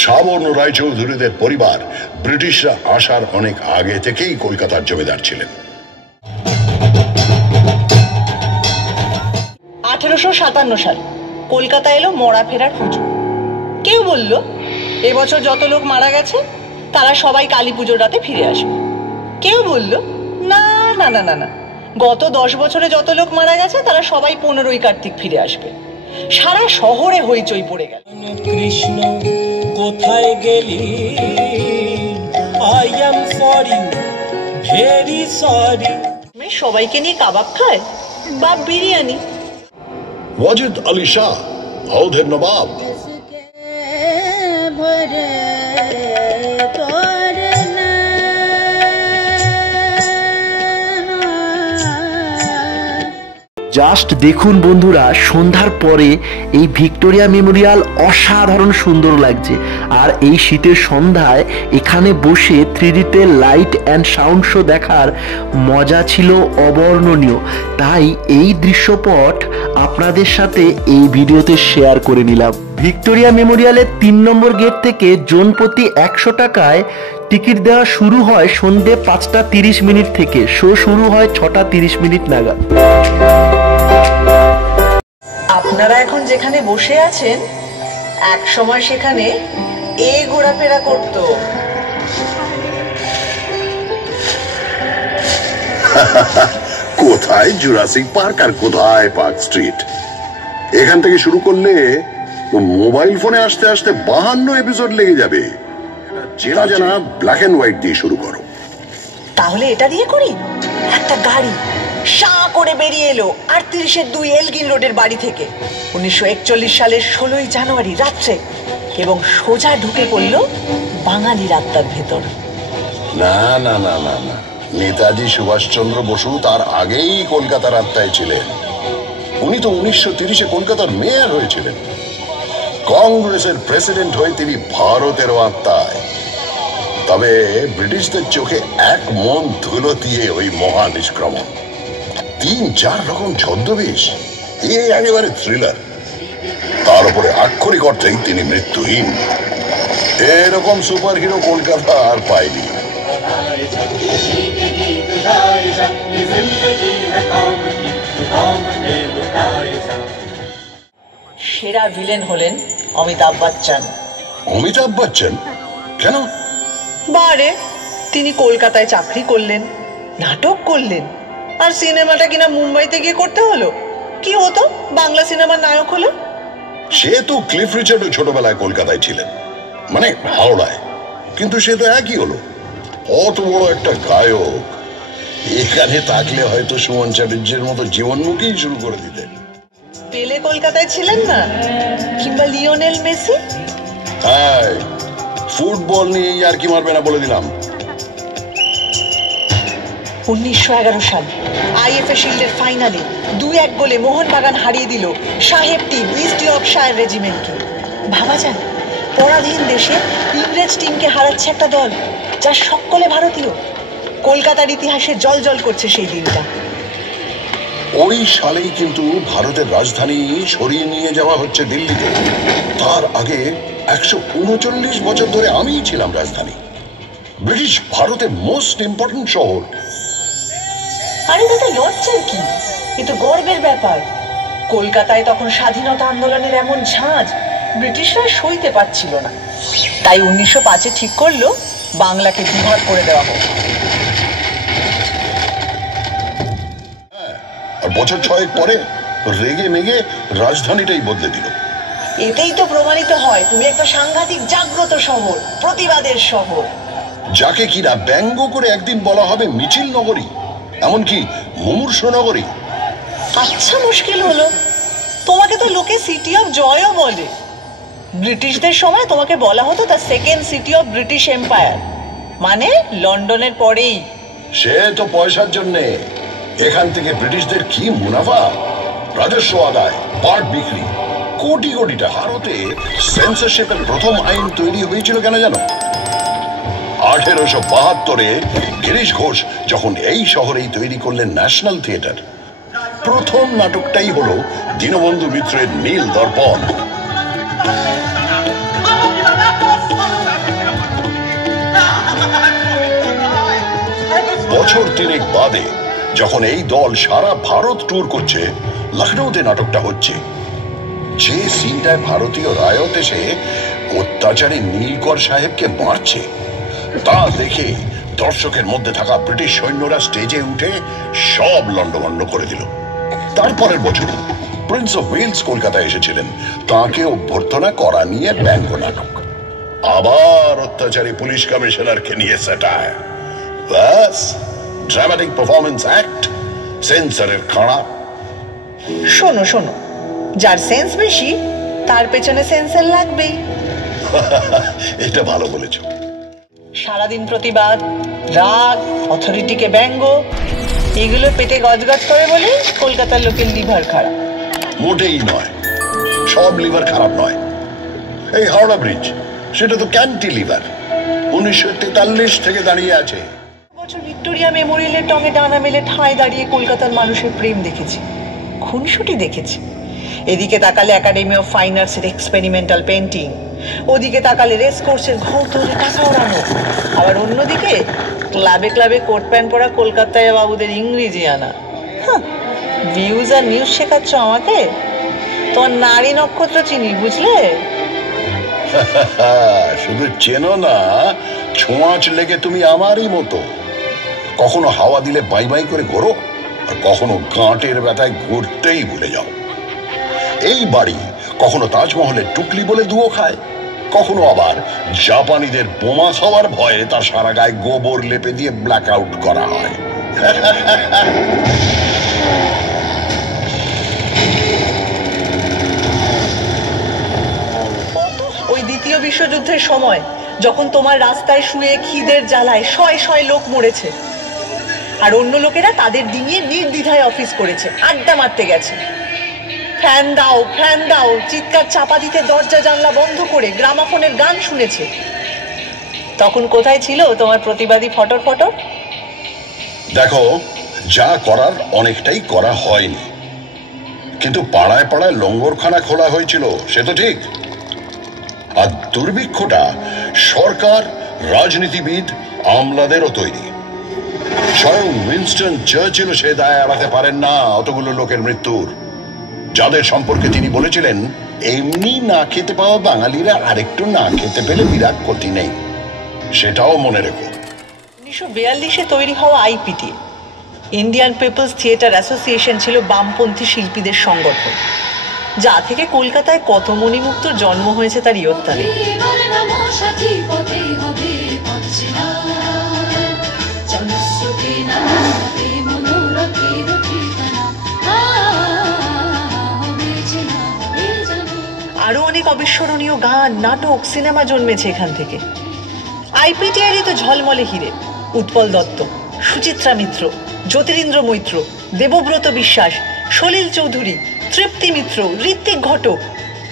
শ্রাবণ রায়চৌধুরীদের পরিবার ব্রিটিশরা আসার অনেক আগে থেকেই কলকাতার জমিদার ছিলেন। 1857 সাল কলকাতা এলো মরা ফেরার পুজো। কেউ বলল এবছর যত লোক মারা গেছে তারা সবাই কালী পুজোর রাতে ফিরে আসবে। কেউ বলল না না না না না, গত 10 বছরে যত লোক মারা গেছে তারা সবাই 15ই কার্তিক ফিরে আসবে। সারা শহরে হইচই পড়ে গেল। কৃষ্ণ কোথায় গেলি, I am sorry, very sorry. সবাইকে নিয়ে কাবাব খায় বা বিরিয়ানি। ওয়াজিদ আলী শাহ, হৌদের নবাব। জাস্ট দেখুন বন্ধুরা, সন্ধ্যার পরে এই ভিক্টোরিয়া মেমোরিয়াল অসাধারণ সুন্দর লাগছে। আর এই শীতের সন্ধ্যায় এখানে বসে 3Dতে লাইট অ্যান্ড সাউন্ড শো দেখার মজা ছিল অবর্ণনীয়। তাই এই দৃশ্যপট আপনাদের সাথে এই ভিডিওতে শেয়ার করে নিলাম। ভিক্টোরিয়া মেমোরিয়ালের 3 নম্বর গেট থেকে জন প্রতি 100 টাকায় টিকিট দেওয়া শুরু হয় সন্ধ্যে 5:30 থেকে। শো শুরু হয় 6:30 নাগাদ। আপনারা এখন যেখানে বসে আছেন এক সময় সেখানে ঘোরাফেরা করত। কোথায় জুরাসিক পার্ক আর কোথায় পার্ক স্ট্রিট। এখান থেকে শুরু করলে মোবাইল ফোনে আসতে আসতে 52 এপিসোড লেগে যাবে। চেনা জানা ব্ল্যাক এন্ড হোয়াইট দিয়ে শুরু করো। তাহলে এটা দিয়ে করি। একটা গাড়ি শা করে বেরিয়ে এলো 38-2 এলগিন রোডের বাড়ি থেকে 1941 সালের 16ই জানুয়ারি রাত্রে, এবং সোজা ঢুকে পড়ল বাঙালির আত্মার ভেতর। না না না না না, নেতাজি সুভাষচন্দ্র বসু তার আগেই কলকাতার আত্মায় ছিলেন। উনি তো 1930-এ কলকাতার মেয়র হয়েছিলেন। কংগ্রেসের প্রেসিডেন্ট হয়ে তিনি ভারতের আত্মায়। তবে ব্রিটিশদের চোখে এক মন ধুলো দিয়ে ওই মহা নিষ্ক্রমণ। 3-4 রকম ছদ্মবেশ, একেবারে থ্রিলার। তার উপরে আক্ষরিক অর্থেই তিনি মৃত্যুহীন। এরকম সুপার হিরো কলকাতা আর পায়নি। সেরা ভিলেন হলেন অমিতাভ বচ্চন। অমিতাভ বচ্চন কেন? বারে তিনি কলকাতায় চাকরি করলেন, নাটক করলেন, আর সিনেমাটা কিনা মুম্বাইতে গিয়ে করতে হলো। কি হতো বাংলা সিনেমার নায়ক হলে? সে তো ক্লিফ রিচার্ডও ছোটবেলায় কলকাতায় ছিলেন, মানে হাওড়ায়, কিন্তু সে তো একই হলো। অত বড় একটা গায়ক এখানে থাকলে হয়তো সুমন চ্যাটার্জির মতো জীবনমুখী শুরু করে দিতেন। পেলে কলকাতায় ছিলেন না, কিংবা লিওনেল মেসি। হ্যাঁ, ফুটবল নিয়ে আর কি মারবে না বলে দিলাম। 1911 সাল আইএফএ শিল্ডের ফাইনালে 2-1 গোলে মোহনবাগান হারিয়ে দিল সাহেব টিম ইস্ট ইয়র্কশায়ার রেজিমেন্টকে। ভাবা যায়, পরাধীন দেশে ইংরেজ টিমকে হারাচ্ছে একটা দল যার সকলে ভারতীয়। কলকাতার ইতিহাসে জল করছে সেই দিনটা। ওই সালেই কিন্তু ভারতের রাজধানী সরিয়ে নিয়ে যাওয়া হচ্ছে দিল্লিতে। তার আগে 139 বছর ধরে আমিই ছিলাম রাজধানী। ব্রিটিশ ভারতের মোস্ট ইম্পর্টেন্ট শহর। আরে দাদা, লজ্জার কি? এ তো গর্বের ব্যাপার। কলকাতায় তখন স্বাধীনতা আন্দোলনের এমন ঝাঁজ ব্রিটিশরা সইতে পারছিল না। তাই 1905-এ ঠিক করলো বাংলাকে দুভাগ করে দেওয়া হোক। আর বছর 6 পরে রেগে মেগে রাজধানীটাই বদলে দিল। এতেই তো প্রমাণিত হয় তুমি একটা সাংঘাতিক জাগ্রত শহর, প্রতিবাদের শহর, যাকে কিনা ব্যঙ্গ করে একদিন বলা হবে মিছিল নগরী, এমনকি মুমূর্ষ নগরী। আচ্ছা, মুশকিল হলো, তোমাকে তো লোকে সিটি অফ জয়ও বলে। ব্রিটিশদের সময় তোমাকে বলা হতো the second city of British empire, মানে লন্ডনের পরেই। সে তো পয়সার জন্যে। এখান থেকে ব্রিটিশদের কি মুনাফা, রাজস্ব আদায়, পাট বিক্রি, কোটি কোটি টাকা। ভারতে সেন্সরশিপের প্রথম আইন তৈরি হয়েছিল কেন জানো? 1872-এ গিরিশ ঘোষ যখন এই শহরেই তৈরি করলেন ন্যাশনাল থিয়েটার। প্রথম নাটকটাই হলো দীনবন্ধু মিত্রের নীল দর্পণ। বছর 3 বাদে যখন এই দল সারা ভারত ট্যুর করছে, লখনৌতে নাটকটা হচ্ছে। যে সিনটায় ভারতীয় রায়ত এসে অত্যাচারী নীলকর সাহেবকে মারছে, তা দেখে দর্শকের মধ্যে থাকা ব্রিটিশ সৈন্যরা স্টেজে উঠে সব লন্ডভন্ড করে দিল। তারপরের বছর প্রিন্স অফ ওয়েলস কলকাতায় এসেছিলেন, তাকে অভ্যর্থনা করা নিয়ে ব্যঙ্গ নাটক। আবার অত্যাচারী পুলিশ কমিশনারকে নিয়ে স্যাটায়ার। ব্যাস, ড্রামাটিক পারফরমেন্স অ্যাক্ট, সেন্সরের খাড়া। শোনো শোনো, যার সেন্স বেশি তার পেছনে সেন্সর লাগবেই। এটা ভালো বলেছো। সারাদিন প্রতিবাদ, রাগ, অথরিটিকে ব্যঙ্গ, এগুলো পেটে গজগজ করে বলে কলকাতার লোকের লিভার খারাপ। মোটেই নয়, সব লিভার খারাপ নয়। এই হাওড়া ব্রিজ, সেটা তো ক্যান্টিলিভার, 1943 থেকে দাঁড়িয়ে আছে। বছর ভিক্টোরিয়া মেমোরিয়ালের টঙে ডানা মেলে ঠাঁই দাঁড়িয়ে কলকাতার মানুষের প্রেম দেখেছি, খুনসুটি দেখেছি। এদিকে তাকালে একাডেমি অফ ফাইন আর্টসের এক্সপেরিমেন্টাল পেন্টিং, ওদিকে তাকালে রেস কোর্সের ঘর ধরে টাকা ওড়ানো, আবার অন্যদিকে ক্লাবে ক্লাবে কোট প্যান্ট পরা কলকাতায় বাবুদের ইংরেজি আনা। ভিউজ আর নিউজ শেখাচ্ছ আমাকে? তোমার নারী নক্ষত্র চিনি, বুঝলে? শুধু চেনো না, ছোঁয়াচ লেগে তুমি আমারই মতো। কখনো হাওয়া দিলে বাই বাই করে ঘোরো, আর কখনো গাঁটের ব্যথায় ঘুরতেই ভুলে যাও। এই বাড়ি কখনো তাজমহলের টুকলি বলে দুও খায়, কখনো আবার জাপানিদের বোমা খাওয়ার ভয়ে তার সারা গায়ে গোবর লেপে দিয়ে ব্ল্যাক আউট করা হয়। ওই দ্বিতীয় বিশ্বযুদ্ধের সময় যখন তোমার রাস্তায় শুয়ে খিদের জ্বালায় শয় শয় লোক মরেছে, আর অন্য লোকেরা তাদের ডিঙিয়ে নির্দ্বিধায় অফিস করেছে, আড্ডা মারতে গেছে, ফ্যান দাও ফ্যান দাও চিৎকার চাপা দিতে দরজা জানলা বন্ধ করে গ্রামাফোনের গান শুনেছে, তখন কোথায় ছিল তোমার প্রতিবাদী ফটর ফটর? দেখো, যা করার অনেকটাই করা হয়নি, কিন্তু পাড়ায় পাড়ায় লঙ্গরখানা খোলা হয়েছিল, সে তো ঠিক। আর দুর্ভিক্ষটা সরকার, রাজনীতিবিদ, আমলাদেরও তৈরি। স্বয়ং উইনস্টন চার্চিলও সে দায় এড়াতে পারেন না অতগুলো লোকের মৃত্যুর, যাদের সম্পর্কে তিনি বলেছিলেন, এমনি না খেতে পাওয়া বাঙালিরা আরেকটু না খেতে পেলে বিরাট ক্ষতি নেই। সেটাও মনে রেখো। 1942-এ তৈরি হওয়া আইপিটি, ইন্ডিয়ান পিপলস থিয়েটার অ্যাসোসিয়েশন, ছিল বামপন্থী শিল্পীদের সংগঠন, যা থেকে কলকাতায় কত মণিমুক্তর জন্ম হয়েছে তার ইয়ত্তা নেই। আরো অনেক অবিস্মরণীয় গান, নাটক, সিনেমা জন্মেছে এখান থেকে। আইপিটিআরই তো ঝলমলে হিরে উৎপল দত্ত, সুচিত্রা মিত্র, জ্যোতিরিন্দ্র মৈত্র, দেবব্রত বিশ্বাস, সলিল চৌধুরী, তৃপ্তি মিত্র, ঋত্বিক ঘটক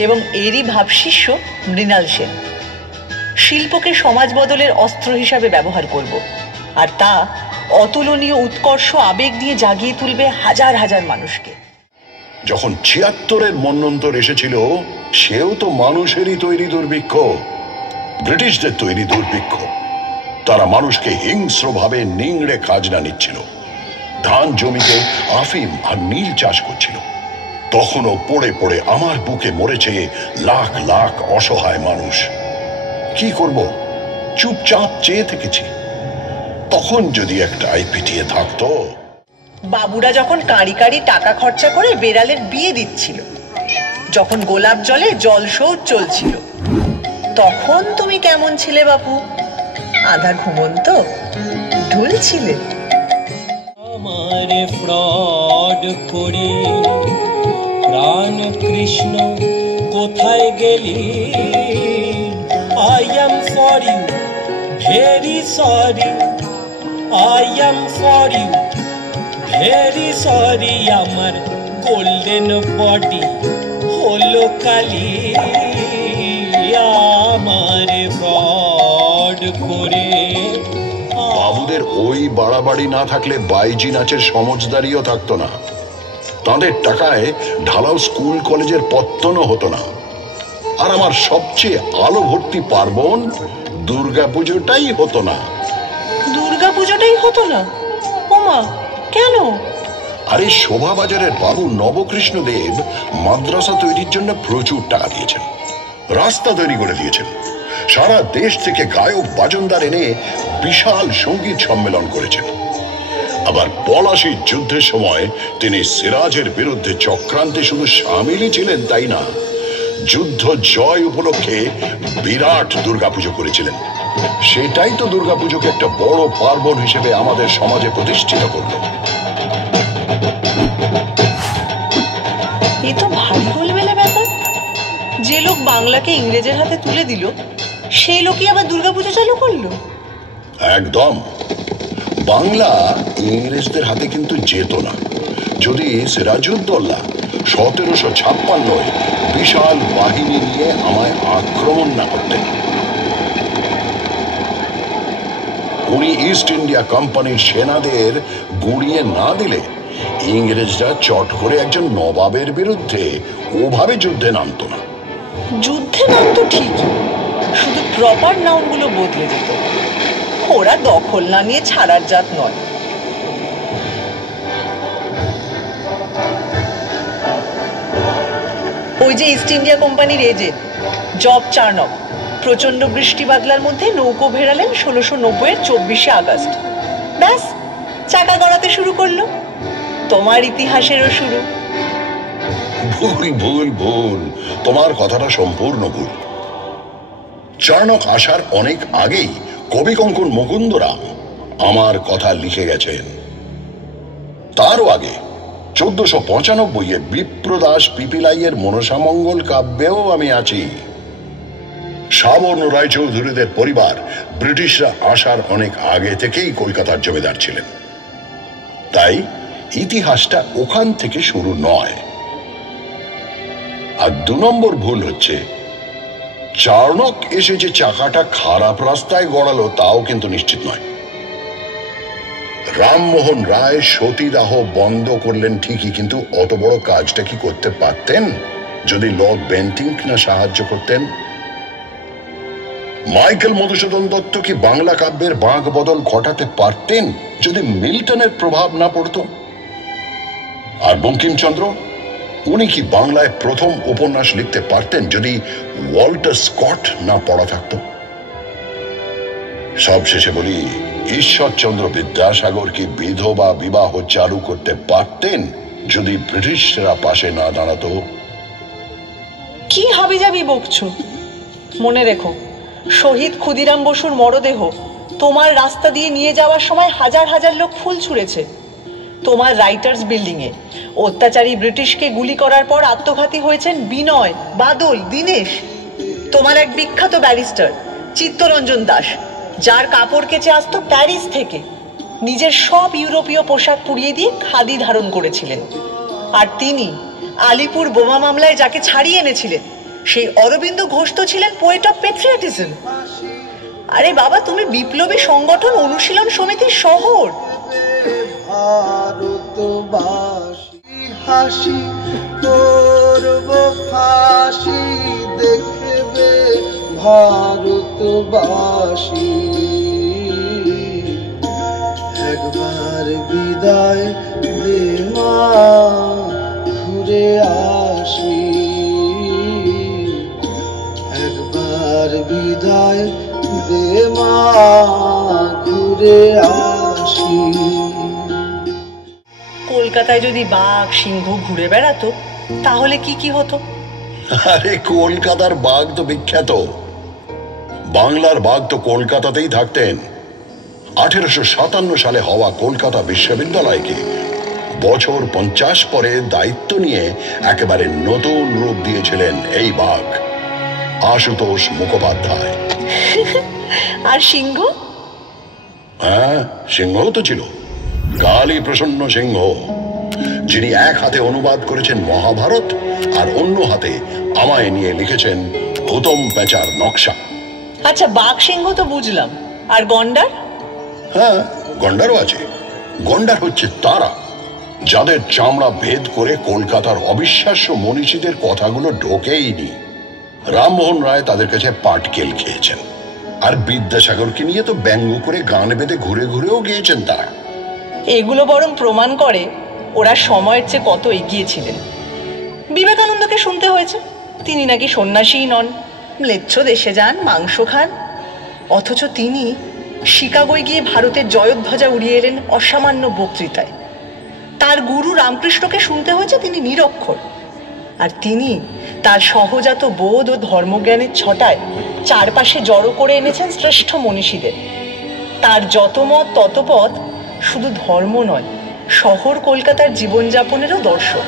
এবং এরই ভাবশিষ্য মৃণাল সেন। শিল্পকে সমাজ বদলের অস্ত্র হিসাবে ব্যবহার করব, আর তা অতুলনীয় উৎকর্ষ আবেগ দিয়ে জাগিয়ে তুলবে হাজার হাজার মানুষকে। যখন ৭৬-এর মন্বন্তর এসেছিল, সেও তো মানুষেরই তৈরি দুর্ভিক্ষ, ব্রিটিশদের তৈরি দুর্ভিক্ষ। তারা মানুষকে হিংস্রভাবে নিংড়ে খাজনা নিচ্ছিল, ধান জমিতে আফিম আর নীল চাষ করছিল। তখনও পড়ে পড়ে আমার বুকে মরেছে লাখ লাখ অসহায় মানুষ। কি করব, চুপচাপ চেয়ে থেকেছি। তখন যদি একটা আইপিটিএ থাকতো। বাবুরা যখন কাঁড়ি কাঁড়ি টাকা খরচা করে বেড়ালের বিয়ে দিচ্ছিল, যখন গোলাপ জলে জল শৌচ চলছিল, তখন তুমি কেমন ছিলে বাপু? আধা ঘুমন্ত ঢুলছিলে। আমারে ফ্রড করে প্রাণ কৃষ্ণ কোথায় গেলি? I am for you, very sorry, I am for you, very sorry. আমার গোল্ডেন বডি হলো কালি, আমারে ফ্রড করে। বাবুদের ওই বাড়াবাড়ি না থাকলে বাইজি নাচের সমজদারিও থাকতো না। তাদের টাকায় ঢালাও স্কুল কলেজের পত্তনও হতো না। আর আমার সবচেয়ে আলো ভর্তি পার্বণ দুর্গাপুজোটাই হতো না। দুর্গাপুজোটাই হতো না? ওমা, কেন? আরে শোভাবাজারের বাবু নবকৃষ্ণ দেব মাদ্রাসা তৈরির জন্য প্রচুর টাকা দিয়েছেন, রাস্তা তৈরি করে দিয়েছেন, সারা দেশ থেকে গায়ক বাজনদার এনে বিশাল সঙ্গীত সম্মেলন করেছেন। আবার পলাশির যুদ্ধের সময় তিনি সিরাজের বিরুদ্ধে চক্রান্তে শুধু সামিলই ছিলেন তাই না, যুদ্ধ জয় উপলক্ষে বিরাট দুর্গাপুজো করেছিলেন। সেটাই তো দুর্গাপুজোকে একটা বড় পার্বণ হিসেবে আমাদের সমাজে প্রতিষ্ঠিত করলো। এ তো ভারী গোলমেলে ব্যাপার। যে লোক বাংলাকে ইংরেজের হাতে তুলে দিল, সেই লোকই আবার দুর্গাপুজো চালু করলো। একদম। বাংলা ইংরেজদের হাতে কিন্তু যেত না যদি সিরাজউদ্দৌলা 1756 বিশাল বাহিনী নিয়ে আমায় আক্রমণ না করতেন। উনি ইস্ট ইন্ডিয়া কোম্পানির সেনাদের গুঁড়িয়ে না দিলে ইংরেজরা চট করে একজন নবাবের বিরুদ্ধে ওভাবে যুদ্ধে নামতো না। যুদ্ধে নামতো ঠিক, শুধু প্রপার নাউনগুলো বদলে যেত। ওরা দখল না নিয়ে ছাড়ার জাত নয়। ওই যে ইস্ট ইন্ডিয়া কোম্পানির এজেন্ট জব চার্নক প্রচন্ড বৃষ্টি বাদলার মধ্যে নৌকো ভেড়ালেন 1690-এর 24শে আগস্ট। ব্যাস, চাকা গড়াতে শুরু করলো। তোমার ইতিহাসেরও শুরু। ভুল ভুল ভুল, তোমার কথাটা সম্পূর্ণ ভুল। চার্নক আসার অনেক আগেই কবি কঙ্কন মুকুন্দরাম আমার কথা লিখে গেছেন। তারও আগে 1495-এ বিপ্রদাস পিপিলাইয়ের মনসামঙ্গল কাব্যেও আমি আছি। সাবর্ণ রায়চৌধুরীদের পরিবার ব্রিটিশরা আসার অনেক আগে থেকেই কলকাতার জমিদার ছিলেন, তাই ইতিহাসটা ওখান থেকে শুরু নয়। আর 2 নম্বর ভুল হচ্ছে, চার্নক এসে যে চাকাটা খারাপ রাস্তায় গড়ালো তাও কিন্তু নিশ্চিত নয়। রামমোহন রায় সতীদাহ বন্ধ করলেন ঠিকই, কিন্তু অত বড় কাজটা কি করতে পারতেন যদি লর্ড বেন্টিঙ্ক না সাহায্য করতেন? মাইকেল মধুসূদন দত্ত কি বাংলা কাব্যের বাঁক বদল ঘটাতে পারতেন যদি মিল্টনের প্রভাব না পড়তো? আর বঙ্কিমচন্দ্র, উনি কি বাংলায় প্রথম উপন্যাস লিখতে পারতেন যদি ওয়াল্টার স্কট না পড়া থাকতো? সব শেষে বলি, ঈশ্বরচন্দ্র বিদ্যাসাগর কি বিধবা বিবাহ চালু করতে পারতেন যদি ব্রিটিশরা পাশে না দাঁড়াতো? কি হাবিজাবি বকছো? মনে রেখো, শহীদ ক্ষুদিরাম বসুর মরদেহ তোমার রাস্তা দিয়ে নিয়ে যাওয়ার সময় হাজার হাজার লোক ফুল ছুঁড়েছে। তোমার রাইটার্স বিল্ডিং এ অত্যাচারী ব্রিটিশকে গুলি করার পর আত্মঘাতী হয়েছেন বিনয়, বাদল, দীনেশ। তোমার এক বিখ্যাত ব্যারিস্টার চিত্তরঞ্জন দাস, যার কাপড় কেচে আসতো প্যারিস থেকে, নিজের সব ইউরোপীয় পোশাক পুড়িয়ে দিয়ে খাদি ধারণ করেছিলেন। আর তিনি আলিপুর বোমা মামলায় যাকে ছাড়িয়ে এনেছিলেন, সেই অরবিন্দ ঘোষ তো ছিলেন পোয়েট অফ পেট্রিয়টিজম। আরে বাবা, তুমি বিপ্লবী সংগঠন অনুশীলন সমিতির শহর। ভারতবাসী হাসি করব ফাঁসি দেখবে ভারতবাসী, একবার বিদায় দে মা ঘুরে আসি, একবার বিদায় দে মা ঘুরে আসি। কলকাতায় যদি বাঘ সিংহ ঘুরে বেড়াতো তাহলে কি কি হতো? আরে কলকাতার বাঘ তো বিখ্যাত, বাংলার বাঘ তো কলকাতাতেই থাকতেন। 1857 সালে হওয়া কলকাতা বিশ্ববিদ্যালয়কে বছর 50 পরে দায়িত্ব নিয়ে একেবারে নতুন রূপ দিয়েছিলেন এই বাঘ, আশুতোষ মুখোপাধ্যায়। আর সিংহ? হ্যাঁ, সিংহ তো ছিল, কালী প্রসন্ন সিংহ, যিনি এক হাতে অনুবাদ করেছেন মহাভারত আর অন্য হাতে আমায় নিয়ে লিখেছেন হুতম পেঁচার নকশা। আচ্ছা, বাঘ সিংহ তো বুঝলাম, আর গন্ডার? হ্যাঁ, গন্ডারও আছে। গন্ডার হচ্ছে তারা যাদের চামড়া ভেদ করে কলকাতার অবিশ্বাস্য মনীষীদের কথাগুলো ঢোকেইনি। রামমোহন রায় তাদের কাছে পাটকেল খেয়েছেন, আর বিদ্যাসাগরকে নিয়ে তো ব্যঙ্গ করে গান বেঁধে ঘুরে ঘুরেও গিয়েছেন তারা। এগুলো বরং প্রমাণ করে ওরা সময়ের চেয়ে কত এগিয়ে ছিলেন। বিবেকানন্দকে শুনতে হয়েছে তিনি নাকি সন্ন্যাসীই নন, ম্লেচ্ছ দেশে যান, মাংস খান, অথচ তিনি শিকাগোয় গিয়ে ভারতের জয়ধ্বজা উড়িয়ে এলেন অসামান্য বক্তৃতায়। তার গুরু রামকৃষ্ণকে শুনতে হয়েছে তিনি নিরক্ষর, আর তিনি তার সহজাত বোধ ও ধর্মজ্ঞানের ছটায় চারপাশে জড়ো করে এনেছেন শ্রেষ্ঠ মনীষীদের। তার যত মত তত পথ শুধু ধর্ম নয়, শহর কলকাতার জীবনযাপনেরও দর্শন।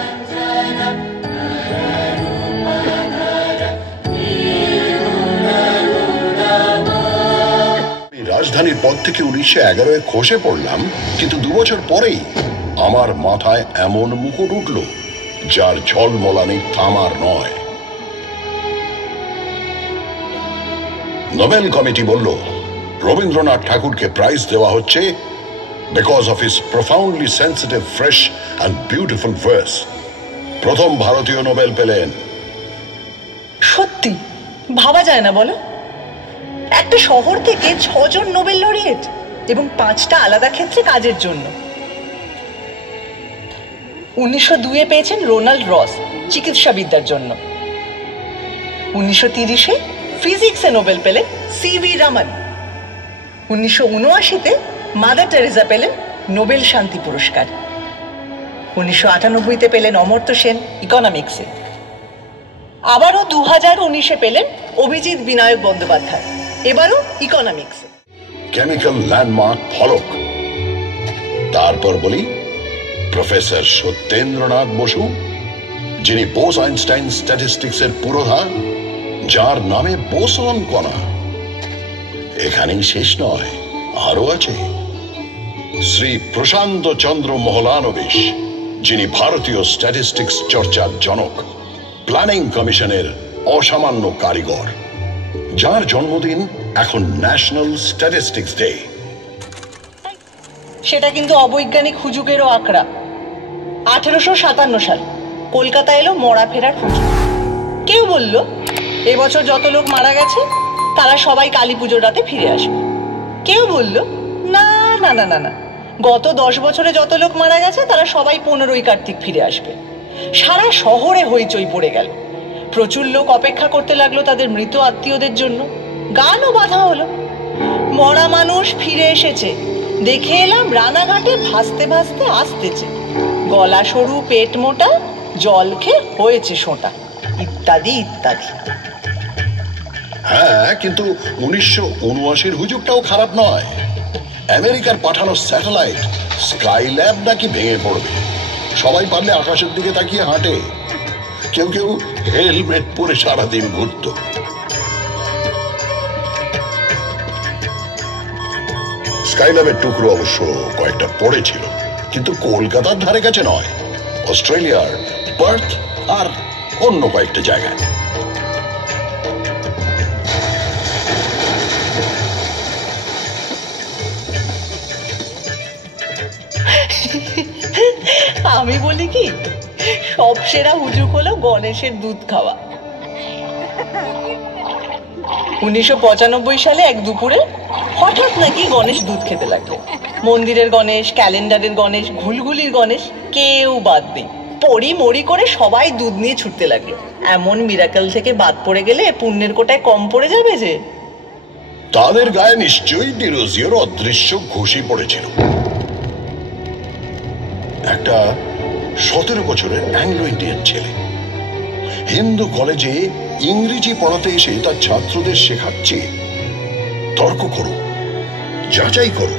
রাজধানীর পদ থেকে 1911 খসে পড়লাম, কিন্তু 2 বছর পরেই আমার মাথায় এমন মুকুট উঠল যার ঝলমলানি থামার নয়। নোবেল কমিটি বলল রবীন্দ্রনাথ ঠাকুরকে প্রাইজ দেওয়া হচ্ছে because of his profoundly sensitive, fresh and beautiful verse. প্রথম ভারতীয় নোবেল পেলেন। সত্যি ভাবা যায় না বলো, একটা শহর থেকে 6 জন নোবেল লরিয়েট এবং 5টা আলাদা ক্ষেত্রে কাজের জন্য। 1902-এ পেয়েছেন রোনাল্ড রস চিকিৎসাবিদ্যার জন্য। 1930-এ ফিজিক্সে নোবেল পেলেন সিভি রমন। 1979-তে মাদার টেরেসা পেলেন নোবেল শান্তি পুরস্কার। 1998-তে পেলেন অমর্ত্য সেন ইকোনমিক্সে। আবারও 2019-এ পেলেন অভিজিৎ বিনায়ক বন্দ্যোপাধ্যায়, এবারও ইকোনমিক্সে। কেমিক্যাল ল্যান্ডমার্ক ফলক। তারপর বলি প্রফেসর সত্যেন্দ্রনাথ বসু, যিনি বোস আইনস্টাইন স্ট্যাটিস্টিক্সের পুরোধা, যার নামে বোসন কণা। এখানেই শেষ নয়, আরো আছে শ্রী প্রশান্ত চন্দ্র মহলানবিশ, যিনি ভারতীয় স্ট্যাটিস্টিক্স চর্চার জনক, প্ল্যানিং কমিশনের অসামান্য কারিগর, যার জন্মদিন এখন ন্যাশনাল স্ট্যাটিস্টিক্স ডে। সেটা কিন্তু অবৈজ্ঞানিক হুজুগেরও আঁকড়া। 1857 সাল কলকাতা এলো মরা ফেরার হুজুগ। কেউ বলল এবছর যত লোক মারা গেছে তারা সবাই কালী পুজোর রাতে ফিরে আসবে। কেউ বলল না না না না না, গত 10 বছরে যত লোক মারা গেছে তারা সবাই 15ই কার্তিক ফিরে আসবে। সারা শহরে হইচই পড়ে গেল। প্রচুর লোক অপেক্ষা করতে লাগলো তাদের মৃত আত্মীয়দের জন্য। গানও বাঁধা হলো, মরা মানুষ ফিরে এসেছে, দেখে এলাম রানাঘাটে ভাসতে ভাসতে আসতেছে, গলা সরু পেট মোটা, জল খেয়ে হয়েছে সোঁটা, ইত্যাদি ইত্যাদি। হ্যাঁ, কিন্তু 1979-এর হুজুগটাও খারাপ নয়। আমেরিকার পাঠানো স্যাটেলাইট স্কাই ল্যাব নাকি ভেঙে পড়বে। সবাই পারলে আকাশের দিকে তাকিয়ে হাঁটে, কেউ কেউ হেলমেট পরে সারাদিন ঘুরত। স্কাইল্যাবের টুকরো অবশ্য কয়েকটা পড়েছিল, কিন্তু কলকাতার ধারে কাছে নয়, অস্ট্রেলিয়ার পার্থ আর অন্য কয়েকটা জায়গায়। আমি বলি কি, সব সেরা হুজুগ হলো গণেশের দুধ খাওয়া। 1995 সালে এক দুপুরে হঠাৎ নাকি গণেশ দুধ খেতে লাগলো। মন্দিরের গণেশ, ক্যালেন্ডারের গণেশ, ঘুলঘুলির গণেশ, কেউ বাদ নেই। পড়ি মরি করে সবাই দুধ নিয়ে ছুটতে লাগলো। এমন মিরাকেল থেকে বাদ পড়ে গেলে পুণ্যের কোটায় কম পড়ে যাবে যে। তাদের গায়ে নিশ্চয়ই ডিরোজিওর অদৃশ্য ঘুষি পড়েছিল। একটা 17 বছরের অ্যাংলো ইন্ডিয়ান ছেলে হিন্দু কলেজে ইংরেজি পড়াতে এসে তার ছাত্রদের শেখাচ্ছে তর্ক করো, যাচাই করো,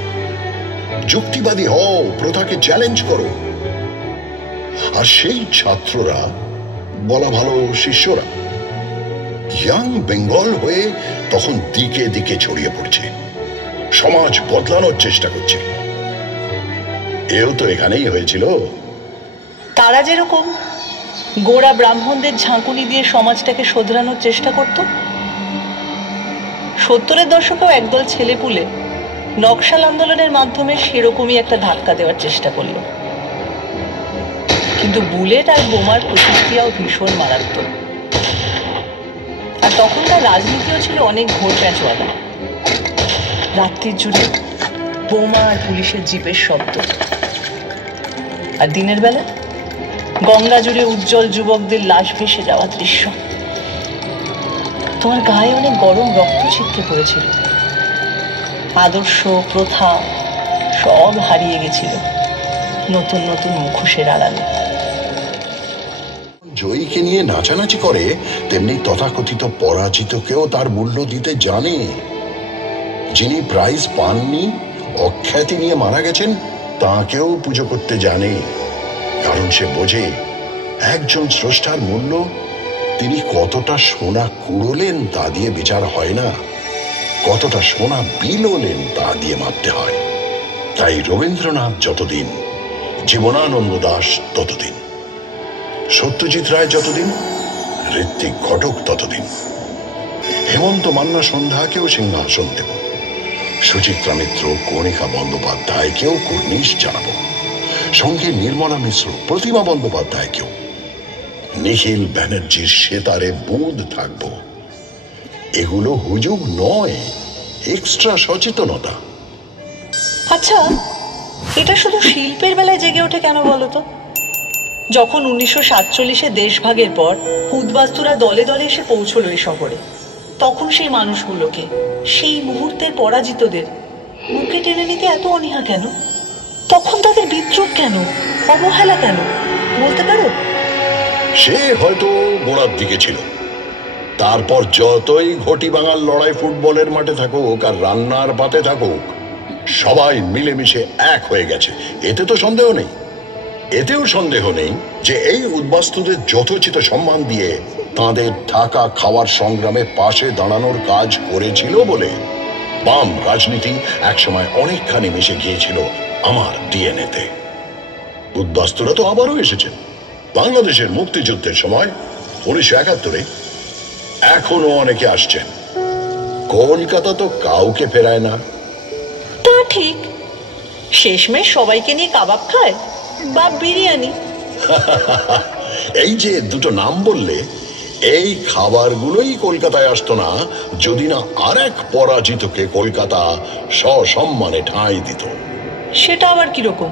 যুক্তিবাদী হও, প্রথাকে চ্যালেঞ্জ করো। আর সেই ছাত্ররা, বলা ভালো শিষ্যরা, ইয়াং বেঙ্গল হয়ে তখন দিকে দিকে ছড়িয়ে পড়ছে, সমাজ বদলানোর চেষ্টা করছে। এও তো এখানেই হয়েছিল। তারা যেরকম গোড়া ব্রাহ্মণদের ঝাঁকুনি দিয়ে সমাজটাকে শোধরানোর চেষ্টা করত, 70-এর দশকেও একদল ছেলেপুলে নকশাল আন্দোলনের মাধ্যমে সেরকমই একটা ধাক্কা দেওয়ার চেষ্টা করলো। কিন্তু বুলেট আর বোমার প্রতিক্রিয়াও ভীষণ মারাত্মক। আর তখনকার রাজনীতিও ছিল অনেক ঘোর প্যাঁচওয়ালা। রাত্রির জুড়ে বোমা আর পুলিশের জিপের শব্দ, আর দিনের বেলা গঙ্গা জুড়ে উজ্জ্বল যুবকদের লাশ ভেসে যাওয়া দৃশ্য। তোমার গায়ে অনেক গরম রক্ত ছিটকে পড়েছিল। আদর্শ প্রথা সব হারিয়ে গেছিল নতুন নতুন মুখোশের আড়ালে। জয়ীকে নিয়ে নাচানাচি করে, তেমনি তথাকথিত পরাজিতকেও তার মূল্য দিতে জানে। যিনি প্রাইজ পাননি, অখ্যাতি নিয়ে মারা গেছেন, তাকেও পুজো করতে জানে। কারণ সে বোঝে একজন স্রষ্টার মূল্য তিনি কতটা সোনা কুড়োলেন তা দিয়ে বিচার হয় না, কতটা সোনা বিলোলেন তা দিয়ে মাপতে হয়। তাই রবীন্দ্রনাথ যতদিন, জীবনানন্দ দাশ ততদিন, সত্যজিৎ রায় যতদিন, ঋত্বিক ঘটক ততদিন। হেমন্ত মান্না সন্ধ্যাকেও সিংহাসন দেব, সুচিত্রা মিত্র, কণিকা বন্দ্যোপাধ্যায়কেও কুর্নিশ জানাবো, সঙ্গে নির্মলা মিশ্র, প্রতিমা বন্দ্যোপাধ্যায়কেও। নিখিল ব্যানার্জির সেতারে বুঁদ থাকব। এগুলো হুজুগ নয়, এক্সট্রা সচেতনতা। আচ্ছা, এটা শুধু শিল্পের বেলায় জেগে ওঠে কেন বলতো? যখন 1947-এ দেশভাগের পর উদ্বাস্তুরা দলে দলে এসে পৌঁছলো এই শহরে, তখন সেই মানুষগুলোকে, সেই মুহূর্তের পরাজিতদের বুকে টেনে নিতে এত অনীহা কেন? তখন তাদের বিদ্রুপ কেন, অবহেলা কেন, বলতে পারো? সে হয়তো গোড়ার দিকে ছিল। তারপর যতই ঘটি বাঙাল লড়াই ফুটবলের মাঠে থাকুক আর রান্নার পাতে থাকুক, সবাই মিলেমিশে এক হয়ে গেছে, এতে তো সন্দেহ নেই। এতেও সন্দেহ নেই যে এই উদ্বাস্তুদের যথোচিত সম্মান দিয়ে তাদের থাকা খাওয়ার সংগ্রামে পাশে দাঁড়ানোর কাজ করেছিল বলে বাম রাজনীতি একসময় অনেকখানি মিশে গিয়েছিল আমার ডিএনএতে। উদ্বাস্তুরা তো আবারও এসেছেন বাংলাদেশের মুক্তিযুদ্ধের সময় 1971-এ, এখনো অনেকে আসছেন। কলকাতা তো কাউকে ফেরায় না। তা ঠিক, শেষমেশ সবাইকে নিয়ে কাবাব খায় বা বিরিয়ানি। এই যে দুটো নাম বললে, এই খাবারগুলোই কলকাতায় আসতো না যদি না আর এক পরাজিতকে কলকাতা সসম্মানে ঠাঁই দিত। সেটা আবার কিরকম?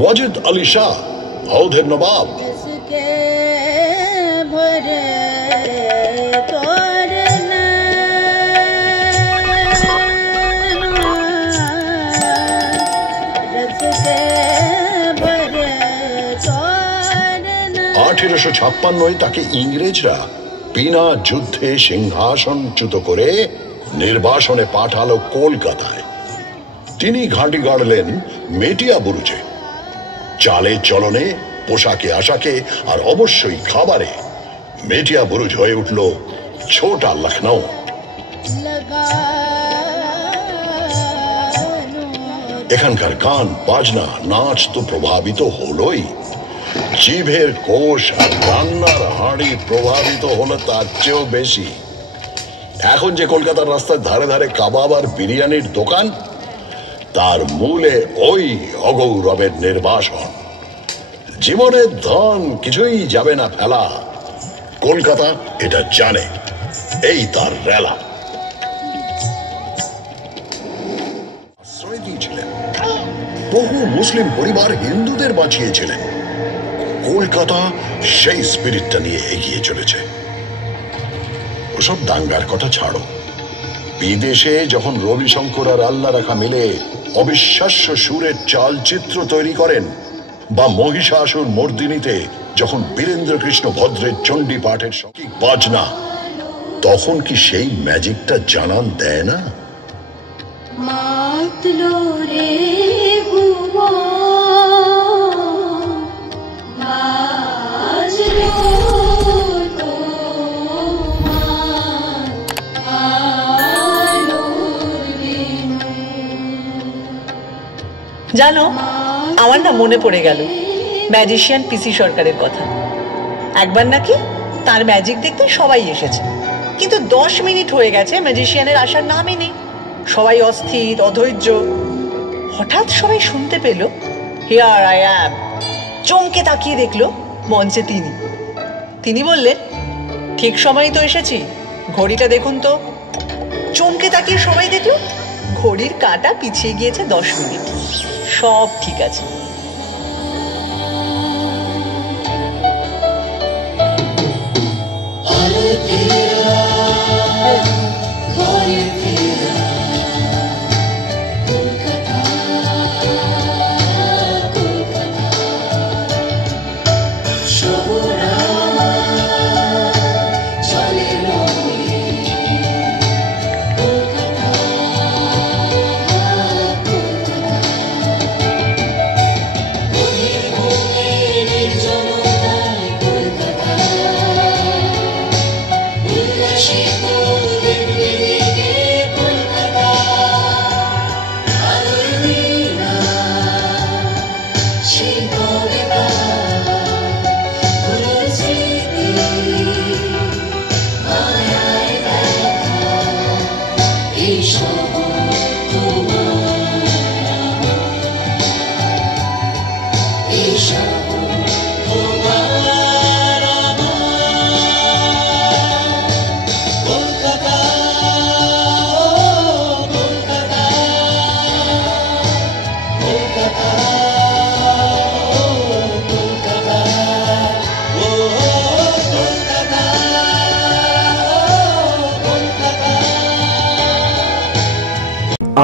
ওয়াজিদ আলী শাহ, অওধের নবাব। আঠেরোশো 1856 তাকে ইংরেজরা বিনা যুদ্ধে সিংহাসনচ্যুত করে নির্বাসনে পাঠালো কলকাতায়। তিনি ঘাঁটি গাড়লেন মেটিয়া বুরুজে। চালে চলনে, পোশাকে আশাকে আর অবশ্যই খাবারে মেটিয়া বুরুজ হয়ে উঠল ছোটা লখনৌ। এখানকার গান বাজনা নাচ তো প্রভাবিত হলোই, জিভের কোষ আর রান্নার হাঁড়ি প্রভাবিত হলো তার চেয়েও বেশি। এখন যে কলকাতার রাস্তার ধারে ধারে কাবাব আর বিরিয়ানির দোকান, তার মূলে ওই অগৌরবের নির্বাসন। জীবনের ধন কিছুই যাবে না ফেলা, কলকাতা এটা জানে, এই তার রেলা। আশ্রয় দিয়েছিলেন বহু মুসলিম পরিবার, হিন্দুদের বাঁচিয়েছিলেন। কলকাতা সেই স্পিরিটটা নিয়ে এগিয়ে চলেছে। ওসব দাঙ্গার কথা ছাড়ো, বিদেশে যখন রবিশঙ্কর আর আল্লাহ রাখা মিলে অবিশ্বাস্য সুরের চালচিত্র তৈরি করেন, বা মহিষাসুর মর্দিনীতে যখন বীরেন্দ্র কৃষ্ণ ভদ্রের চণ্ডী পাঠের সঠিক বাজনা, তখন কি সেই ম্যাজিকটা জানান দেয় না? জানো, আমার না মনে পড়ে গেল ম্যাজিশিয়ান পিসি সরকারের কথা। একবার নাকি তার ম্যাজিক দেখতে সবাই এসেছে, কিন্তু 10 মিনিট হয়ে গেছে ম্যাজিশিয়ানের আসার নামই নেই। সবাই অস্থির, অধৈর্য। হঠাৎ সবাই শুনতে পেল, হিয়ার আই অ্যাম। চমকে তাকিয়ে দেখলো মঞ্চে তিনি বললেন, ঠিক সময়ই তো এসেছি, ঘড়িটা দেখুন তো। চমকে তাকিয়ে সবাই দেখলো ঘড়ির কাঁটা পিছিয়ে গিয়েছে 10 মিনিট। সব ঠিক আছে।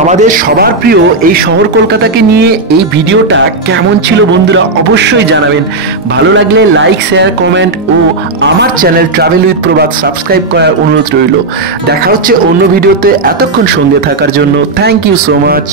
আমাদের সবার প্রিয় এই শহর কলকাতাকে নিয়ে এই ভিডিওটা কেমন ছিল বন্ধুরা অবশ্যই জানাবেন। ভালো লাগলে লাইক, শেয়ার, কমেন্ট ও আমার channel travel with Prabhat subscribe করার অনুরোধ রইল। দেখা হচ্ছে অন্য ভিডিওতে। এতক্ষণ সঙ্গে থাকার জন্য থ্যাংক ইউ সো মাচ।